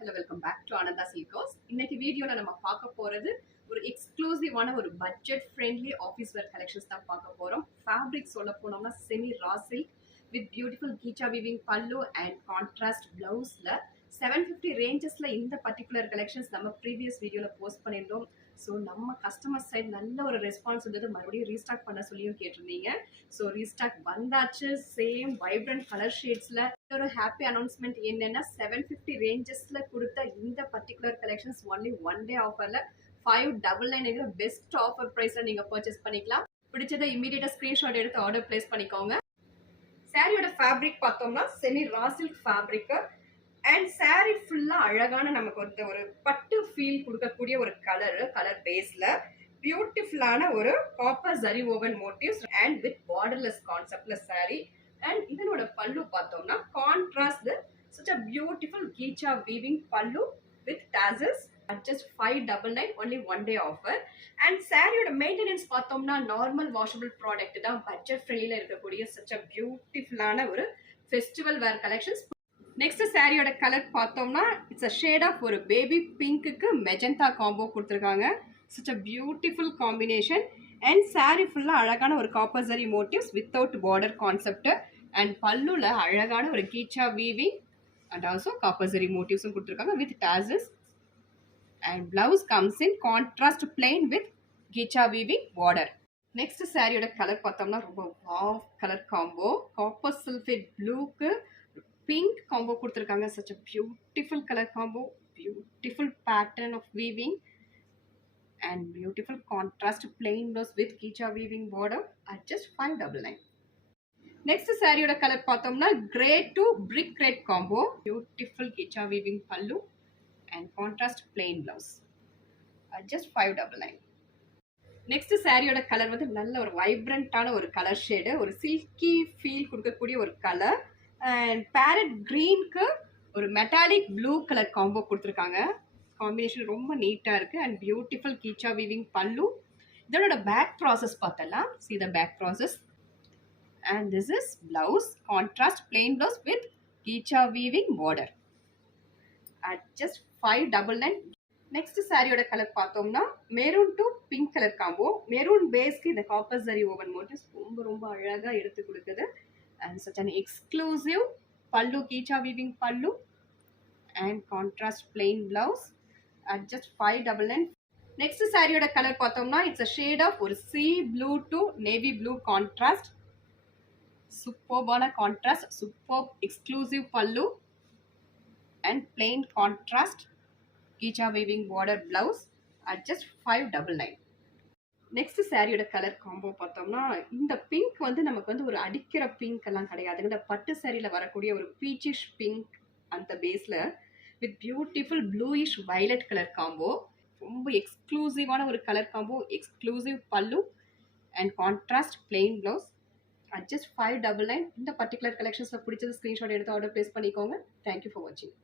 Hello welcome back to Ananda silks. இன்னைக்கு வீடியோல நம்ம பார்க்க போறது ஒரு எக்ஸ்க்ளூசிவான ஒரு budget friendly office wear collections தான் பார்க்க போறோம். ஃபேப்ரிக் சொல்ல போனோம்னா semi raw silk with beautiful கீச்சா வீவிங் பல்லு அண்ட் கான்ட்ராஸ்ட் பிளவுஸ்ல 750 ரேஞ்சஸ்ல இந்த பர்டிகுலர் கலெக்ஷன்ஸ் நம்ம ப்ரீவியஸ் வீடியோல போஸ்ட் பண்ணியிருந்தோம். ஸோ நம்ம கஸ்டமர் சைட் நல்ல ஒரு ரெஸ்பான்ஸ் இருந்தது. மறுபடியும் ரீஸ்டாக் பண்ண சொல்லியும் கேட்டிருந்தீங்க. ஸோ ரீஸ்டாக் வந்தாச்சு. சேம் வைப்ரண்ட் கலர் ஷேட்ஸ்ல ஒரு ஹாப்பி அனௌன்ஸ்மெண்ட் என்னன்னா 750 ரேஞ்சஸ்ல கொடுத்த இந்த particular collections only one day ஆஃபர்ல 599 பெஸ்ட் ஆஃபர் பிரைஸ்ல நீங்க பர்ச்சேஸ் பண்ணிக்கலாம். பிடிச்சதை இமீடியட்டா ஸ்கிரீன்ஷாட் எடுத்து ஆர்டர் பிளேஸ் பண்ணிக்கோங்க. சாரியோட ஃபேப்ரிக் பார்த்தோம்னா semi raw silk fabric and sari ஃபுல்லா அழகான நமக்கு ஒரு பட்டு ஃபீல் கொடுக்கக்கூடிய ஒரு கலர் பேஸ்ல பியூட்டிஃபுல்லான ஒரு copper zari woven motifs and with borderless கான்செப்ட்ல சாரி. அண்ட் இதனோட பல்லு பார்த்தோம்னா கான்ட்ராஸ்ட் such a beautiful கீச்சா weaving pallu with tassels at just 599 only one day offer. And சாரியோட மெயின்டெனன்ஸ் பார்த்தோம்னா நார்மல் வாஷபிள் ப்ராடக்ட் தான். பட்ஜெட் ஃப்ரெண்ட்லியில் இருக்கக்கூடிய such a பியூட்டிஃபுல்லான ஒரு ஃபெஸ்டிவல் வேர் கலெக்ஷன்ஸ். நெக்ஸ்ட் சாரியோட கலர் பார்த்தோம்னா இட்ஸ் அ ஷேட் ஆஃப் ஒரு பேபி பிங்க்குக்கு மெஜந்தா காம்போ கொடுத்துருக்காங்க. such a beautiful combination. And sari ஃபுல்லாக அழகான ஒரு copper zari motifs without border concept. And பல்லுல அழகான ஒரு கீச்சா weaving and also copper zari மோட்டிவ்ஸும் கொடுத்துருக்காங்க with tassels. And blouse comes in contrast plain with கீச்சா வீவிங் பார்டர். நெக்ஸ்ட் சாரியோட கலர் பார்த்தோம்னா ரொம்ப wow colour combo. Copper sulphate ப்ளூக்கு பிங்க் காம்போ கொடுத்துருக்காங்க. such a beautiful color combo, beautiful pattern of weaving and beautiful contrast plain blouse with கீச்சா weaving border at just 599. Next சாரியோட colour பார்த்தோம்னா grey to brick red combo. Beautiful கீச்சா weaving pallu and contrast plain blouse at just 599. Next சாரியோட colour வந்து நல்ல ஒரு வைப்ரண்டான ஒரு கலர் ஷேடு, ஒரு சில்கி ஃபீல் கொடுக்கக்கூடிய ஒரு கலர். அண்ட் பேரட் க்ரீனுக்கு ஒரு மெட்டாலிக் ப்ளூ கலர் காம்போ கொடுத்துருக்காங்க. காம்பினேஷன் ரொம்ப நீட்டாக இருக்குது. அண்ட் பியூட்டிஃபுல் கீச்சா வீவிங் பல்லு. இதோட பேக் ப்ராசஸ் பார்த்தலாம். see the back process. and this is blouse, contrast plain blouse with கீச்சா weaving border at just 599. Next சாரியோட கலர் பார்த்தோம்னா maroon to pink colour combo. Maroon பேஸ்க்கு இந்த காப்பர் ஜரி ஓவன் மோட்டிவ்ஸ் ரொம்ப ரொம்ப அழகாக எடுத்து கொடுக்குது. and such an exclusive pallu கீச்சா weaving pallu and contrast plain blouse at just 599. next சாரியோட கலர் பார்த்தோம்னா it's a shade of ஒரு sea blue to navy blue contrast. சூப்பர்பான contrast, super exclusive pallu and plain contrast கீச்சா weaving border blouse at just 599. Next சாரியோட colour combo பார்த்தோம்னா இந்த pink வந்து நமக்கு வந்து ஒரு அடிக்கிற பிங்க் எல்லாம் கிடையாது. இந்த பட்டு சாரியில் வரக்கூடிய ஒரு பீச்சிஷ் பிங்க் அந்த பேஸில் with beautiful bluish violet colour combo. ரொம்ப எக்ஸ்க்ளூசிவான ஒரு கலர் காம்போ, எக்ஸ்க்ளூசிவ் பல்லு and contrast plain blouse at just 599. இந்த பர்டிகுலர் கலெக்ஷன்ஸில் பிடிச்சது ஸ்க்ரீன்ஷாட் எடுத்து ஆர்டர் ப்ளேஸ் பண்ணிக்கோங்க. தேங்க்யூ ஃபார் வாட்சிங்.